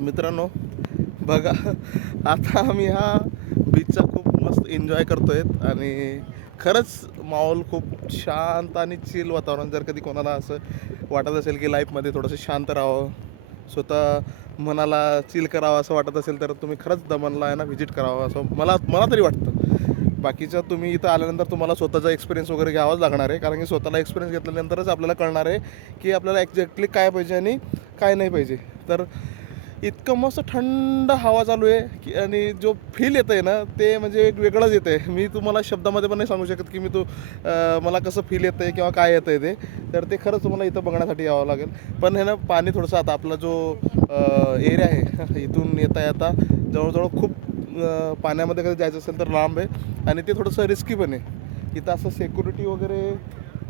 मित्रांनो, बघा, आता आम्ही हा बीचचा खूप मस्त एन्जॉय करतोय आणि खरंच माहोल खूप शांत आणि चिल वातावरण. जर कधी कोणाला असं वाटत असेल की लाईफमध्ये थोडंसं शांत राहावं, स्वतः मनाला चिल करावं असं वाटत असेल, तर तुम्ही खरंच दमनला आहे ना व्हिजिट करावं असं मला मला तरी वाटतं. बाकीच्या तुम्ही इथं आल्यानंतर तुम्हाला स्वतःचा एक्सपिरियन्स वगैरे घ्यावाच लागणार आहे, कारण की स्वतःला एक्सपिरियन्स घेतल्यानंतरच आपल्याला कळणार आहे की आपल्याला एक्झॅक्टली काय पाहिजे आणि काय नाही पाहिजे. तर इतकं मस्त थंड हवा चालू आहे की आणि जो फील येतं आहे ना, ते म्हणजे एक वेगळंच येतं आहे. मी तुम्हाला शब्दामध्ये पण नाही सांगू शकत की मला कसं फील येतं आहे किंवा काय येतं आहे ते. तर ते खरंच तुम्हाला इथं बघण्यासाठी यावं लागेल. पण हे ना, पाणी थोडंसं आता आपला जो एरिया आहे इथून येता येता जवळजवळ खूप पाण्यामध्ये कधी जायचं असेल तर लांब आहे आणि ते थोडंसं रिस्की पण आहे. इथं असं सिक्युरिटी वगैरे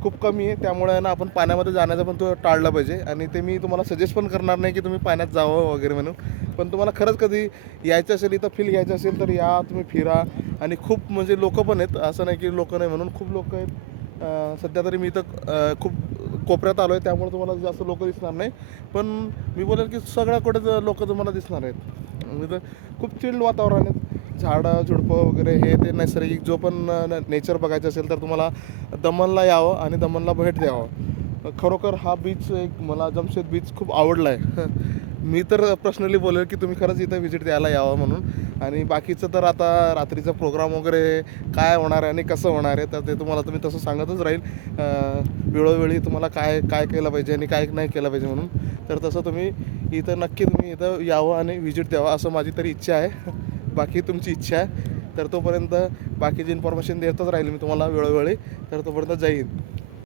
खूप कमी आहे, त्यामुळे ना आपण पाण्यामध्ये जाण्याचं पण तो टाळलं पाहिजे. आणि ते मी तुम्हाला सजेस्ट पण करणार नाही की तुम्ही पाण्यात जावं वगैरे म्हणून. पण तुम्हाला खरंच कधी यायचं असेल, इथं फील घ्यायचं असेल, तर या तुम्ही फिरा. आणि खूप म्हणजे लोकं पण आहेत, असं नाही की लोकं नाही म्हणून, खूप लोकं आहेत. सध्या तरी मी इथं खूप कोपऱ्यात आलो आहे, त्यामुळे तुम्हाला जास्त लोकं दिसणार नाही. पण मी बोलेल की सगळ्याकडे लोकं तुम्हाला दिसणार आहेत. इथं खूप चिल्ड वातावरण आहे. झाडं झुडपं वगैरे हे ते नैसर्गिक जो पण नेचर बघायचं असेल तर तुम्हाला दमनला यावं आणि दमनला भेट द्यावं. खरोखर हा बीच एक मला जमशेद बीच खूप आवडला आहे. मी तर पर्सनली बोलेल की तुम्ही खरंच इथं व्हिजिट द्यायला यावं म्हणून. आणि बाकीचं तर आता रात्रीचा प्रोग्राम वगैरे काय होणार आहे आणि कसं होणार आहे, तर ते तुम्हाला तुम्ही तसं सांगतच राहील वेळोवेळी तुम्हाला काय काय केलं पाहिजे आणि काय नाही केलं पाहिजे म्हणून. तर तसं तुम्ही तुम्ही इथं यावं आणि व्हिजिट द्यावं असं माझी तरी इच्छा आहे. बाकी तुमची इच्छा आहे. तर तोपर्यंत बाकीची इन्फॉर्मेशन देतच राहील मी तुम्हाला वेळोवेळी. तर तोपर्यंत जय हिंद.